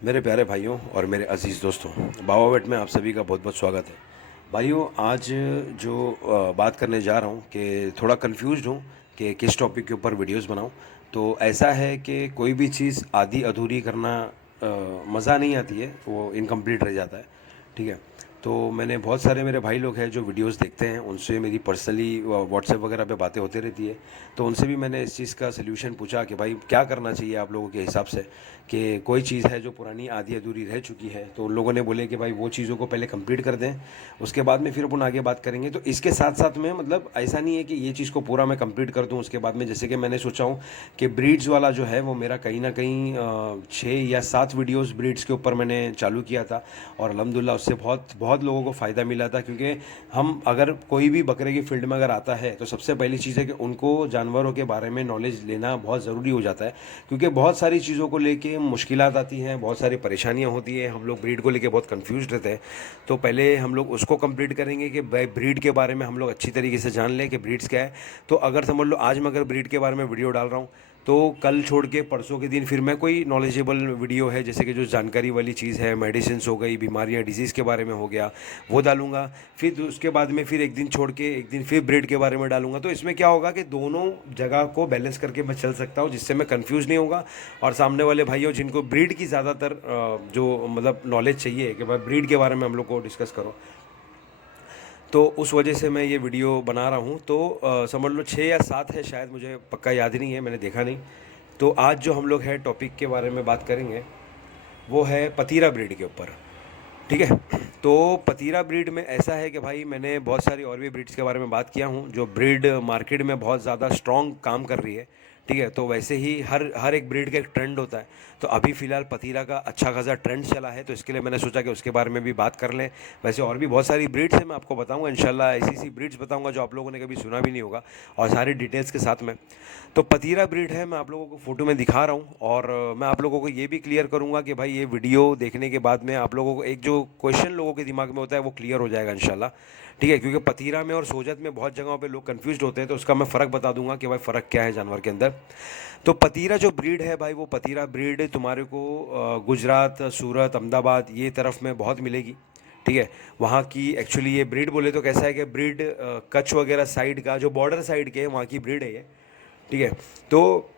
मेरे प्यारे भाइयों और मेरे अज़ीज़ दोस्तों, बाबा वेट में आप सभी का बहुत बहुत स्वागत है। भाइयों, आज जो बात करने जा रहा हूँ कि थोड़ा कंफ्यूज्ड हूँ कि किस टॉपिक के ऊपर वीडियोस बनाऊँ। तो ऐसा है कि कोई भी चीज़ आधी अधूरी करना मज़ा नहीं आती है, वो इनकम्प्लीट रह जाता है। ठीक है। तो मैंने बहुत सारे मेरे भाई लोग हैं जो वीडियोस देखते हैं, उनसे मेरी पर्सनली व्हाट्सएप वगैरह पे बातें होती रहती है। तो उनसे भी मैंने इस चीज़ का सल्यूशन पूछा कि भाई क्या करना चाहिए आप लोगों के हिसाब से, कि कोई चीज़ है जो पुरानी आधी अधूरी रह चुकी है। तो उन लोगों ने बोले कि भाई वो चीज़ों को पहले कंप्लीट कर दें, उसके बाद में फिर अपन आगे बात करेंगे। तो इसके साथ साथ में मतलब ऐसा नहीं है कि ये चीज़ को पूरा मैं कंप्लीट कर दूं उसके बाद में, जैसे कि मैंने सोचा हूँ कि ब्रीड्स वाला जो है वो मेरा कहीं ना कहीं 6 या 7 वीडियोस ब्रीड्स के ऊपर मैंने चालू किया था। और अल्हम्दुलिल्लाह उससे बहुत बहुत लोगों को फ़ायदा मिला था, क्योंकि हम अगर कोई भी बकरे की फील्ड में अगर आता है तो सबसे पहली चीज़ है कि उनको जानवरों के बारे में नॉलेज लेना बहुत ज़रूरी हो जाता है। क्योंकि बहुत सारी चीज़ों को लेके मुश्किलात आती हैं, बहुत सारी परेशानियाँ होती हैं, हम लोग ब्रीड को लेके बहुत कंफ्यूज रहते हैं। तो पहले हम लोग उसको कंप्लीट करेंगे कि भाई ब्रीड के बारे में हम लोग अच्छी तरीके से जान लें कि ब्रीड्स क्या है। तो अगर समझ लो आज मैं अगर ब्रीड के बारे में वीडियो डाल रहा हूँ, तो कल छोड़ के परसों के दिन फिर मैं कोई नॉलेजेबल वीडियो है, जैसे कि जो जानकारी वाली चीज़ है, मेडिसिन हो गई, बीमारियाँ डिजीज़ के बारे में हो गया, वो डालूंगा। फिर उसके बाद में फिर एक दिन छोड़ के एक दिन फिर ब्रीड के बारे में डालूंगा। तो इसमें क्या होगा कि दोनों जगह को बैलेंस करके मैं चल सकता हूँ, जिससे मैं कंफ्यूज नहीं होगा। और सामने वाले भाइयों जिनको ब्रीड की ज़्यादातर जो मतलब नॉलेज चाहिए कि भाई ब्रीड के बारे में हम लोग को डिस्कस करो, तो उस वजह से मैं ये वीडियो बना रहा हूँ। तो समझ लो 6 या 7 है शायद, मुझे पक्का याद नहीं है, मैंने देखा नहीं। तो आज जो हम लोग है टॉपिक के बारे में बात करेंगे वो है पतीरा ब्रीड के ऊपर। ठीक है। तो पतीरा ब्रीड में ऐसा है कि भाई मैंने बहुत सारी और भी ब्रीड्स के बारे में बात किया हूँ जो ब्रीड मार्केट में बहुत ज़्यादा स्ट्रॉन्ग काम कर रही है। ठीक है। तो वैसे ही हर हर एक ब्रीड का एक ट्रेंड होता है। तो अभी फ़िलहाल पतीरा का अच्छा खासा ट्रेंड चला है, तो इसके लिए मैंने सोचा कि उसके बारे में भी बात कर लें। वैसे और भी बहुत सारी ब्रीड्स हैं, मैं आपको बताऊंगा इंशाल्लाह, ऐसी ऐसी ब्रीड्स बताऊंगा जो आप लोगों ने कभी सुना भी नहीं होगा, और सारी डिटेल्स के साथ में। तो पतीरा ब्रीड है, मैं आप लोगों को फ़ोटो में दिखा रहा हूँ। और मैं आप लोगों को ये भी क्लियर करूँगा कि भाई ये वीडियो देखने के बाद में आप लोगों को एक जो क्वेश्चन लोगों के दिमाग में होता है वो क्लियर हो जाएगा इंशाल्लाह। ठीक है। क्योंकि पतीरा में और सोजत में बहुत जगहों पे लोग कंफ्यूज होते हैं, तो उसका मैं फ़र्क बता दूंगा कि भाई फ़र्क क्या है जानवर के अंदर। तो पतीरा जो ब्रीड है भाई, वो पतीरा ब्रीड तुम्हारे को गुजरात, सूरत, अहमदाबाद ये तरफ में बहुत मिलेगी। ठीक है। वहाँ की एक्चुअली ये ब्रीड बोले तो कैसा है कि ब्रीड कच्छ वगैरह साइड का जो बॉर्डर साइड के है वहाँ की ब्रीड है ये। ठीक है। तो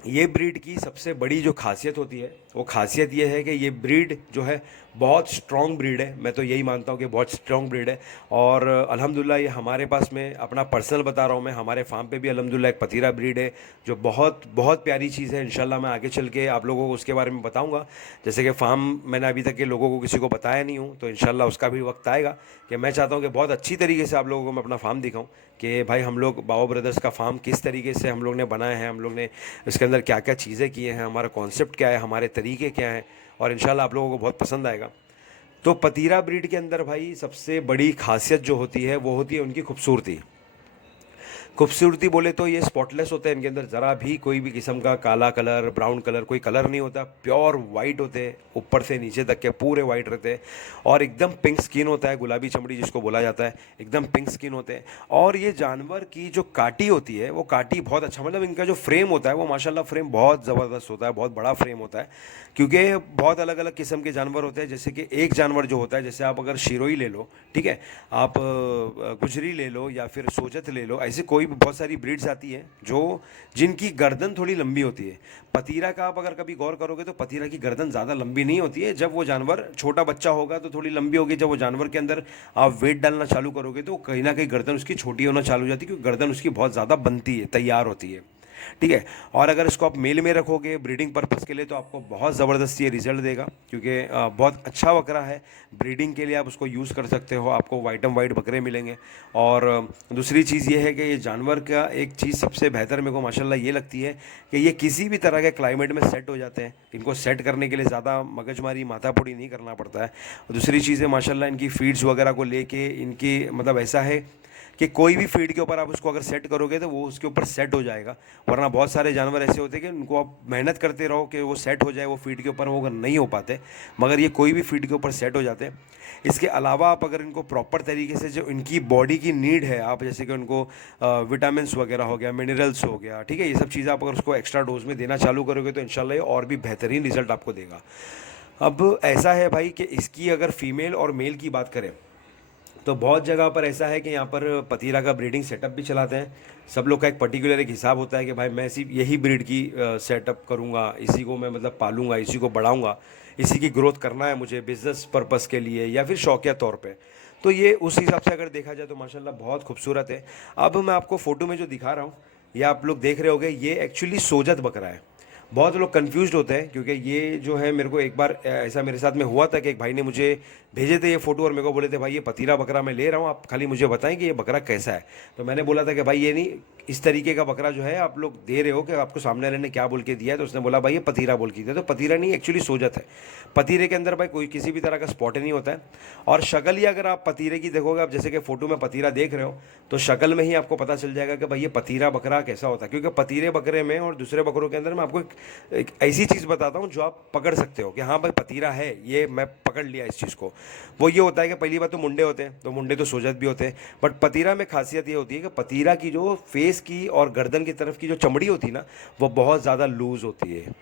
ये ब्रीड की सबसे बड़ी जो खासियत होती है वो खासियत ये है कि ये ब्रीड जो है बहुत स्ट्रॉन्ग ब्रीड है। मैं तो यही मानता हूँ कि बहुत स्ट्रॉन्ग ब्रीड है। और अल्हम्दुलिल्लाह ये हमारे पास में, अपना पर्सनल बता रहा हूँ मैं, हमारे फार्म पे भी अल्हम्दुलिल्लाह एक पतीरा ब्रीड है जो बहुत बहुत प्यारी चीज़ है। इंशाल्लाह मैं आगे चल के आप लोगों को उसके बारे में बताऊँगा। जैसे कि फ़ार्म मैंने अभी तक के लोगों को किसी को बताया नहीं हूँ, तो इंशाल्लाह उसका भी वक्त आएगा कि मैं चाहता हूँ कि बहुत अच्छी तरीके से आप लोगों को मैं अपना फार्म दिखाऊँ कि भाई हम लोग बाबा ब्रदर्स का फार्म किस तरीके से हम लोग ने बनाया है, हम लोग ने इसके अंदर क्या क्या चीज़ें किए हैं, हमारा कॉन्सेप्ट क्या है, हमारे तरीके क्या हैं। और इंशाल्लाह आप लोगों को बहुत पसंद आएगा। तो पतीरा ब्रीड के अंदर भाई सबसे बड़ी खासियत जो होती है वो होती है उनकी खूबसूरती। खूबसूरती बोले तो ये स्पॉटलेस होते हैं, इनके अंदर ज़रा भी कोई भी किस्म का काला कलर, ब्राउन कलर, कोई कलर नहीं होता। प्योर वाइट होते हैं, ऊपर से नीचे तक के पूरे वाइट रहते हैं। और एकदम पिंक स्किन होता है, गुलाबी चमड़ी जिसको बोला जाता है, एकदम पिंक स्किन होते हैं। और ये जानवर की जो काटी होती है वो काटी बहुत अच्छा, मतलब इनका जो फ्रेम होता है वो माशाल्लाह फ्रेम बहुत ज़बरदस्त होता है, बहुत बड़ा फ्रेम होता है। क्योंकि बहुत अलग अलग किस्म के जानवर होते हैं। जैसे कि एक जानवर जो होता है, जैसे आप अगर शिरोई ले लो, ठीक है, आप गुजरी ले लो या फिर सोजत ले लो, ऐसे कोई भी बहुत सारी ब्रीड्स आती हैं जो जिनकी गर्दन थोड़ी लंबी होती है। पतीरा का आप अगर कभी गौर करोगे तो पतीरा की गर्दन ज़्यादा लंबी नहीं होती है। जब वो जानवर छोटा बच्चा होगा तो थोड़ी लंबी होगी, जब वो जानवर के अंदर आप वेट डालना चालू करोगे तो कहीं ना कहीं गर्दन उसकी छोटी होना चालू हो जाती है, क्योंकि गर्दन उसकी बहुत ज़्यादा बनती है, तैयार होती है। ठीक है। और अगर इसको आप मेल में रखोगे ब्रीडिंग पर्पज़ के लिए तो आपको बहुत ज़बरदस्त ये रिजल्ट देगा, क्योंकि बहुत अच्छा बकरा है। ब्रीडिंग के लिए आप उसको यूज़ कर सकते हो, आपको वाइट एंड वाइट बकरे मिलेंगे। और दूसरी चीज़ ये है कि ये जानवर का एक चीज़ सबसे बेहतर मेरे को माशाल्लाह ये लगती है कि ये किसी भी तरह के क्लाइमेट में सेट हो जाते हैं। इनको सेट करने के लिए ज़्यादा मगजमारी, माथापड़ी नहीं करना पड़ता है। और दूसरी चीज़ है माशाल्लाह इनकी फीड्स वगैरह को लेके इनकी मतलब ऐसा है कि कोई भी फीड के ऊपर आप उसको अगर सेट करोगे तो वो उसके ऊपर सेट हो जाएगा। वरना बहुत सारे जानवर ऐसे होते हैं कि उनको आप मेहनत करते रहो कि वो सेट हो जाए, वो फीड के ऊपर, वो अगर नहीं हो पाते। मगर ये कोई भी फीड के ऊपर सेट हो जाते हैं। इसके अलावा आप अगर इनको प्रॉपर तरीके से, जो इनकी बॉडी की नीड है, आप जैसे कि उनको विटामिन वगैरह हो गया, मिनरल्स हो गया, ठीक है, ये सब चीज़ें आप अगर उसको एक्स्ट्रा डोज में देना चालू करोगे तो इंशाल्लाह ये और भी बेहतरीन रिजल्ट आपको देगा। अब ऐसा है भाई कि इसकी अगर फीमेल और मेल की बात करें तो बहुत जगह पर ऐसा है कि यहाँ पर पतीरा का ब्रीडिंग सेटअप भी चलाते हैं। सब लोग का एक पर्टिकुलर एक हिसाब होता है कि भाई मैं सिर्फ यही ब्रीड की सेटअप करूँगा, इसी को मैं मतलब पालूंगा, इसी को बढ़ाऊँगा, इसी की ग्रोथ करना है मुझे बिज़नेस पर्पज़ के लिए या फिर शौकिया तौर पे। तो ये उस हिसाब से अगर देखा जाए तो माशाल्लाह बहुत खूबसूरत है। अब मैं आपको फ़ोटो में जो दिखा रहा हूँ, ये आप लोग देख रहे होगे, ये एक्चुअली सोजत बकरा है। बहुत लोग कंफ्यूज्ड होते हैं क्योंकि ये जो है, मेरे को एक बार ऐसा मेरे साथ में हुआ था कि एक भाई ने मुझे भेजे थे ये फ़ोटो और मेरे को बोले थे भाई ये पतीरा बकरा मैं ले रहा हूँ, आप खाली मुझे बताएं कि ये बकरा कैसा है। तो मैंने बोला था कि भाई ये नहीं, इस तरीके का बकरा जो है आप लोग दे रहे हो कि आपको सामने वाले ने क्या बोल के दिया है। तो उसने बोला भाई ये पतीरा बोल के दिया। तो पतीरा नहीं, एक्चुअली सोजत है। पतीरे के अंदर भाई कोई किसी भी तरह का स्पॉट नहीं होता है। और शक्ल ही अगर आप पतीरे की देखोगे, आप जैसे कि फ़ोटो में पतीरा देख रहे हो, तो शक्ल में ही आपको पता चल जाएगा कि भाई ये पतीरा बकरा कैसा होता है। क्योंकि पतीरे बकरे में और दूसरे बकरों के अंदर मैं आपको एक ऐसी चीज़ बताता हूँ जो आप पकड़ सकते हो कि हाँ भाई पतीरा है, ये मैं पकड़ लिया इस चीज़ को। वो ये होता है कि पहली बात तो मुंडे होते हैं, तो मुंडे तो सोजत भी होते हैं। बट पतीरा में खासियत ये होती है कि पतीरा की जो फेस की और गर्दन की तरफ की जो चमड़ी होती है ना, वो बहुत ज़्यादा लूज़ होती है।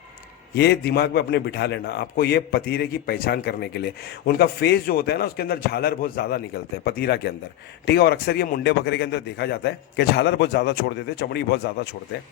ये दिमाग में अपने बिठा लेना आपको, ये पतीरे की पहचान करने के लिए। उनका फेस जो होता है ना, उसके अंदर झालर बहुत ज़्यादा निकलते हैं पतीरा के अंदर, ठीक है। और अक्सर ये मुंडे बकरे के अंदर देखा जाता है कि झालर बहुत ज़्यादा छोड़ देते हैं, चमड़ी बहुत ज़्यादा छोड़ते हैं।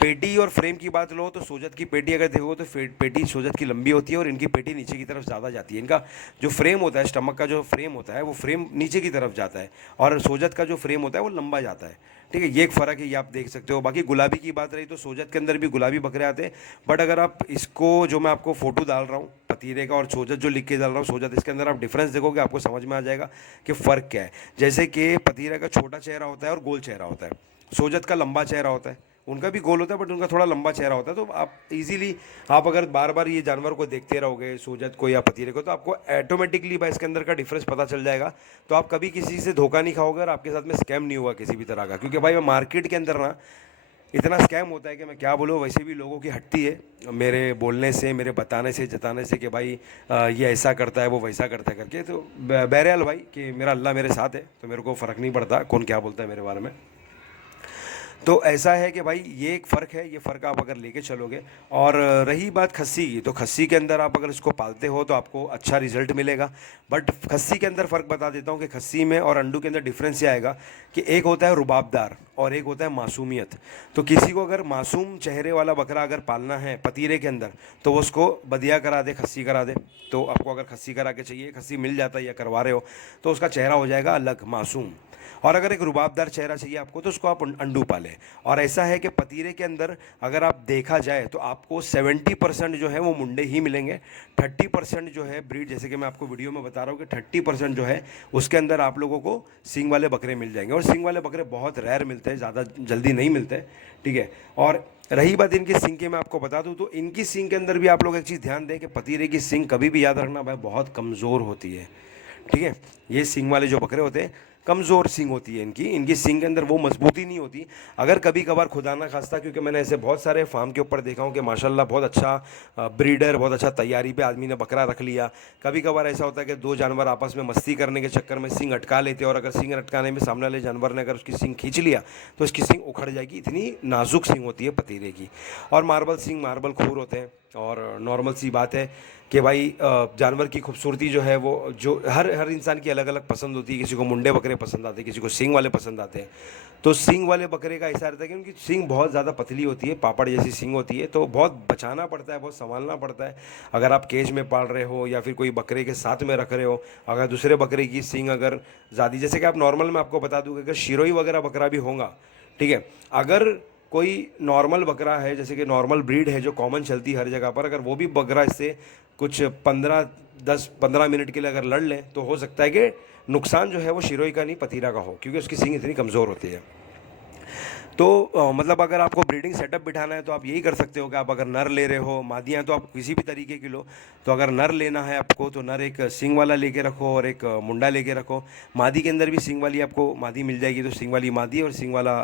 पेटी और फ्रेम की बात लो तो सोजत की पेटी अगर देखोगे तो पेटी सोजत की लंबी होती है और इनकी पेटी नीचे की तरफ ज़्यादा जाती है। इनका जो फ्रेम होता है, स्टमक का जो फ्रेम होता है, वो फ्रेम नीचे की तरफ जाता है और सोजत का जो फ्रेम होता है वो लंबा जाता है, ठीक है। ये एक फ़र्क है, ये आप देख सकते हो। बाकी गुलाबी की बात रही तो सोजत के अंदर भी गुलाबी बकरे आते हैं। बट अगर आप इसको, जो मैं आपको फ़ोटो डाल रहा हूँ पतीरे का और सोजत जो लिख के डाल रहा हूँ सोजत, इसके अंदर आप डिफरेंस देखोगे आपको समझ में आ जाएगा कि फ़र्क क्या है। जैसे कि पतीरे का छोटा चेहरा होता है और गोल चेहरा होता है, सोजत का लंबा चेहरा होता है। उनका भी गोल होता है बट उनका थोड़ा लंबा चेहरा होता है। तो आप इजीली, आप अगर बार बार ये जानवर को देखते रहोगे, सोजत को या पतीरे को, तो आपको ऑटोमेटिकली भाई इसके अंदर का डिफरेंस पता चल जाएगा। तो आप कभी किसी से धोखा नहीं खाओगे और आपके साथ में स्कैम नहीं होगा किसी भी तरह का। क्योंकि भाई मार्केट के अंदर ना इतना स्कैम होता है कि मैं क्या बोलूँ। वैसे भी लोगों की हटती है मेरे बोलने से, मेरे बताने से, जताने से कि भाई ये ऐसा करता है, वो वैसा करता है करके। तो बहरहाल भाई कि मेरा अल्लाह मेरे साथ है, तो मेरे को फ़र्क नहीं पड़ता कौन क्या बोलता है मेरे बारे में। तो ऐसा है कि भाई ये एक फ़र्क है, ये फ़र्क आप अगर लेके चलोगे। और रही बात खस्सी की, तो खस्सी के अंदर आप अगर इसको पालते हो तो आपको अच्छा रिजल्ट मिलेगा। बट खस्सी के अंदर फ़र्क बता देता हूँ कि खस्सी में और अंडू के अंदर डिफरेंस ये आएगा कि एक होता है रुबाबदार और एक होता है मासूमियत। तो किसी को अगर मासूम चेहरे वाला बकरा अगर पालना है पतीरे के अंदर, तो वो उसको बदिया करा दे, खस्सी करा दे। तो आपको अगर खस्सी करा के चाहिए, खस्सी मिल जाता है या करवा रहे हो, तो उसका चेहरा हो जाएगा अलग, मासूम। और अगर एक रुबाबदार चेहरा चाहिए आपको, तो उसको आप अंडू पालें। और ऐसा है कि पतीरे के अंदर अगर आप देखा जाए तो आपको 70% जो है वो मुंडे ही मिलेंगे। 30% जो है ब्रीड, जैसे कि मैं आपको वीडियो में बता रहा हूँ कि 30% जो है उसके अंदर आप लोगों को सींग वाले बकरे मिल जाएंगे। और सींग वाले बकरे बहुत रेयर मिलते हैं, ज़्यादा जल्दी नहीं मिलते, ठीक है। और रही बात इनकी सींग की, मैं आपको बता दूं तो इनकी सींग के अंदर भी आप लोग एक चीज़ ध्यान दें कि पतीरे की सींग कभी भी याद रखना भाई बहुत कमज़ोर होती है, ठीक है। ये सींग वाले जो बकरे होते हैं कमज़ोर सींग होती है इनकी, इनकी सींग के अंदर वो मजबूती नहीं होती। अगर कभी कभार खुदा ना खास्ता, क्योंकि मैंने ऐसे बहुत सारे फार्म के ऊपर देखा हूँ कि माशाल्लाह बहुत अच्छा ब्रीडर, बहुत अच्छा तैयारी पे आदमी ने बकरा रख लिया। कभी कभार ऐसा होता है कि दो जानवर आपस में मस्ती करने के चक्कर में सींग अटका लेते हैं, और अगर सींग अटकाने में सामने वाले जानवर ने अगर उसकी सींग खींच लिया तो उसकी सींग उखड़ जाएगी। इतनी नाजुक सींग होती है पतीरे की। और मार्बल सींग, मार्बल खूर होते हैं। और नॉर्मल सी बात है कि भाई जानवर की खूबसूरती जो है वो, जो हर हर इंसान की अलग अलग पसंद होती है। किसी को मुंडे बकरे पसंद आते हैं, किसी को सींग वाले पसंद आते हैं। तो सींग वाले बकरे का ऐसा रहता है कि उनकी सींग बहुत ज़्यादा पतली होती है, पापड़ जैसी सींग होती है, तो बहुत बचाना पड़ता है, बहुत संभालना पड़ता है। अगर आप केज में पाल रहे हो या फिर कोई बकरे के साथ में रख रहे हो, अगर दूसरे बकरे की सींग अगर ज़्यादा, जैसे कि आप नॉर्मल में आपको बता दूँ कि अगर शिरोई वगैरह बकरा भी होगा, ठीक है। अगर कोई नॉर्मल बकरा है, जैसे कि नॉर्मल ब्रीड है जो कॉमन चलती है हर जगह पर, अगर वो भी बकरा इससे कुछ 10-15 मिनट के लिए अगर लड़ लें, तो हो सकता है कि नुकसान जो है वो शिरोई का नहीं पतीरा का हो, क्योंकि उसकी सींग इतनी कमज़ोर होती है। तो मतलब अगर आपको ब्रीडिंग सेटअप बिठाना है तो आप यही कर सकते हो कि आप अगर नर ले रहे हो, मादियाँ तो आप किसी भी तरीके की लो। तो अगर नर लेना है आपको तो नर एक सींग वाला लेके रखो और एक मुंडा लेके रखो। मादी के अंदर भी सींग वाली आपको मादी मिल जाएगी, तो सींग वाली मादी और सींग वाला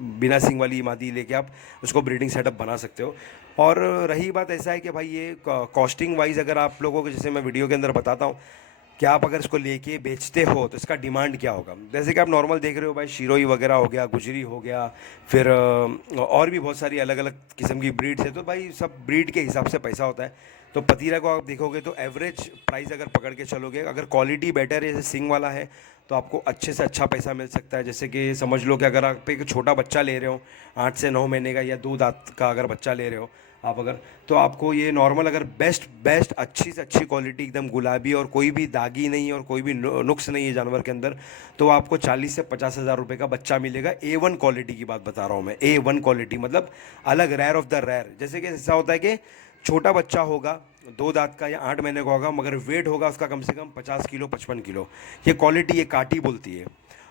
बिना सींग वाली मादी लेके आप उसको ब्रीडिंग सेटअप बना सकते हो। और रही बात, ऐसा है कि भाई ये कॉस्टिंग वाइज अगर आप लोगों को, जैसे मैं वीडियो के अंदर बताता हूँ कि आप अगर इसको लेके बेचते हो तो इसका डिमांड क्या होगा। जैसे कि आप नॉर्मल देख रहे हो भाई, शिरोई वगैरह हो गया, गुजरी हो गया, फिर और भी बहुत सारी अलग अलग किस्म की ब्रीड्स है, तो भाई सब ब्रीड के हिसाब से पैसा होता है। तो पतीरा को आप देखोगे तो एवरेज प्राइस अगर पकड़ के चलोगे, अगर क्वालिटी बेटर है, जैसे सिंग वाला है, तो आपको अच्छे से अच्छा पैसा मिल सकता है। जैसे कि समझ लो कि अगर आप एक छोटा बच्चा ले रहे हो 8 से 9 महीने का, या 2 दांत का अगर बच्चा ले रहे हो आप अगर, तो आपको ये नॉर्मल अगर बेस्ट बेस्ट अच्छी से अच्छी क्वालिटी, एकदम गुलाबी और कोई भी दागी नहीं और कोई भी नुक्स नहीं है जानवर के अंदर, तो आपको 40 से 50 हज़ार रुपये का बच्चा मिलेगा। A1 क्वालिटी की बात बता रहा हूँ मैं, A1 क्वालिटी मतलब अलग, रेयर ऑफ द रेयर। जैसे कि ऐसा होता है कि छोटा बच्चा होगा 2 दांत का या 8 महीने का होगा, मगर वेट होगा उसका कम से कम 50 किलो 55 किलो, ये क्वालिटी ये काटी बोलती है।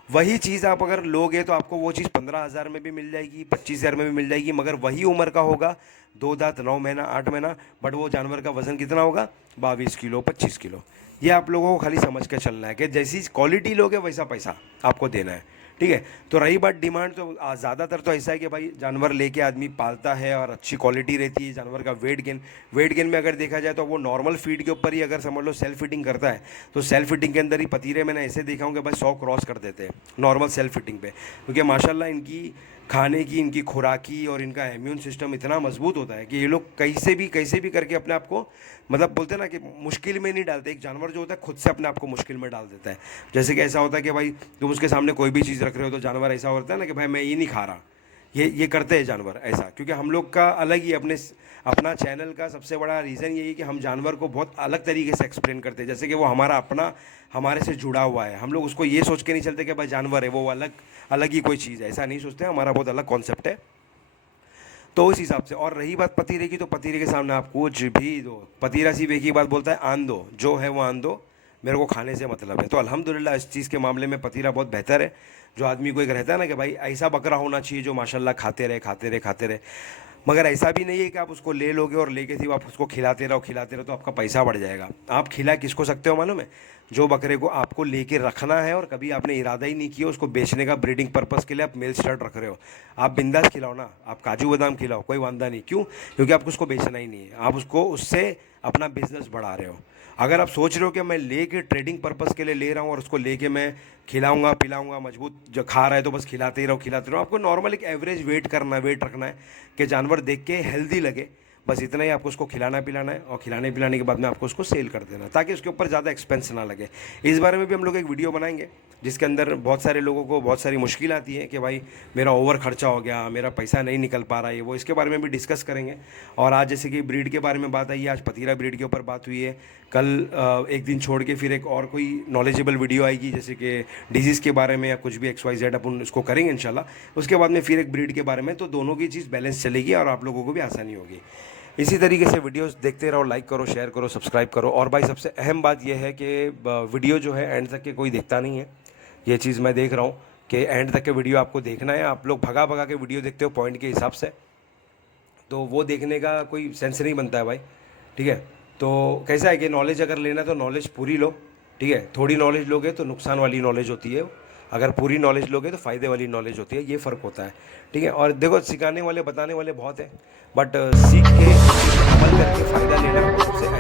वही चीज़ आप अगर लोगे तो आपको वो चीज़ 15,000 में भी मिल जाएगी, 25,000 में भी मिल जाएगी, मगर वही उम्र का होगा, 2 दांत 9 महीना 8 महीना, बट वो जानवर का वज़न कितना होगा, 22 किलो 25 किलो। ये आप लोगों को खाली समझ के चलना है कि जैसी क्वालिटी लोगे वैसा पैसा आपको देना है, ठीक है। तो रही बात डिमांड, तो ज़्यादातर तो ऐसा है कि भाई जानवर लेके आदमी पालता है और अच्छी क्वालिटी रहती है जानवर का। वेट गेन में अगर देखा जाए तो वो नॉर्मल फीड के ऊपर ही अगर समझ लो सेल्फ फीडिंग करता है, तो सेल्फ फीडिंग के अंदर ही पतीरे मैंने ऐसे देखा हूँ कि भाई 100 क्रॉस कर देते हैं नॉर्मल सेल्फ फीडिंग पे, क्योंकि माशाल्लाह इनकी खाने की, इनकी खुराकी और इनका इम्यून सिस्टम इतना मजबूत होता है कि ये लोग कैसे भी करके अपने आप को, मतलब बोलते हैं ना कि मुश्किल में नहीं डालते। एक जानवर जो होता है खुद से अपने आप को मुश्किल में डाल देता है। जैसे कि ऐसा होता है कि भाई तुम उसके सामने कोई भी चीज़ रख रहे हो तो जानवर ऐसा होता है ना कि भाई मैं ये नहीं खा रहा, ये करते हैं जानवर ऐसा। क्योंकि हम लोग का अलग ही अपना चैनल का सबसे बड़ा रीज़न यही है कि हम जानवर को बहुत अलग तरीके से एक्सप्लेन करते हैं, जैसे कि वो हमारा अपना, हमारे से जुड़ा हुआ है। हम लोग उसको ये सोच के नहीं चलते कि भाई जानवर है वो अलग अलग ही कोई चीज़ है, ऐसा नहीं सोचते, हमारा बहुत अलग कॉन्सेप्ट है। तो उस हिसाब से। और रही बात पतीरे की, तो पतीरे के सामने आप कुछ भी दो, पतीरा सिर्फ एक ही बात बोलता है, आन दो, जो है वो आन दो, मेरे को खाने से मतलब है। तो अल्हम्दुलिल्लाह इस चीज़ के मामले में पतीरा बहुत बेहतर है। जो आदमी को एक रहता है ना कि भाई ऐसा बकरा होना चाहिए जो माशाल्लाह खाते रहे खाते रहे खाते रहे, मगर ऐसा भी नहीं है कि आप उसको ले लोगे और लेके थी आप उसको खिलाते रहो तो आपका पैसा बढ़ जाएगा। आप खिला किसको सकते हो मालूम है, जो बकरे को आपको लेके रखना है और कभी आपने इरादा ही नहीं किया उसको बेचने का, ब्रीडिंग पर्पज़ के लिए आप मेल स्टार्ट रख रहे हो, आप बिंदास खिलाओ ना, आप काजू बादाम खिलाओ, कोई वांदा नहीं। क्यों? क्योंकि आपको उसको बेचना ही नहीं है, आप उसको उससे अपना बिजनेस बढ़ा रहे हो। अगर आप सोच रहे हो कि मैं लेके ट्रेडिंग पर्पज़ के लिए ले रहा हूँ और उसको लेके मैं खिलाऊंगा पिलाऊंगा, मजबूत जो खा रहा है तो बस खिलाते ही रहो, आपको नॉर्मल एक एवरेज वेट रखना है कि जानवर देख के हेल्दी लगे, बस इतना ही आपको उसको खिलाना पिलाना है, और खिलाने पिलाने के बाद में आपको उसको सेल कर देना, ताकि उसके ऊपर ज़्यादा एक्सपेंस ना लगे। इस बारे में भी हम लोग एक वीडियो बनाएंगे जिसके अंदर बहुत सारे लोगों को बहुत सारी मुश्किल आती है कि भाई मेरा ओवर खर्चा हो गया, मेरा पैसा नहीं निकल पा रहा है, वो इसके बारे में भी डिस्कस करेंगे। और आज जैसे कि ब्रीड के बारे में बात आई है, आज पतीरा ब्रीड के ऊपर बात हुई है, कल एक दिन छोड़ के फिर एक और कोई नॉलेजेबल वीडियो आएगी जैसे कि डिजीज़ के बारे में या कुछ भी XYZ अपन उसको करेंगे इंशाल्लाह। उसके बाद में फिर एक ब्रीड के बारे में, तो दोनों की चीज़ बैलेंस चलेगी और आप लोगों को भी आसानी होगी। इसी तरीके से वीडियोस देखते रहो, लाइक करो, शेयर करो, सब्सक्राइब करो। और भाई सबसे अहम बात यह है कि वीडियो जो है एंड तक के कोई देखता नहीं है, ये चीज़ मैं देख रहा हूँ कि एंड तक के वीडियो आपको देखना है। आप लोग भगा भगा के वीडियो देखते हो पॉइंट के हिसाब से, तो वो देखने का कोई सेंस नहीं बनता है भाई, ठीक है। तो कैसा है कि नॉलेज अगर लेना है तो नॉलेज पूरी लो, ठीक है। थोड़ी नॉलेज लोगे तो नुकसान वाली नॉलेज होती है, अगर पूरी नॉलेज लोगे तो फ़ायदे वाली नॉलेज होती है, ये फ़र्क होता है, ठीक है। और देखो सिखाने वाले बताने वाले बहुत हैं, बट सीख के अमल करके फ़ायदा लेना सबसे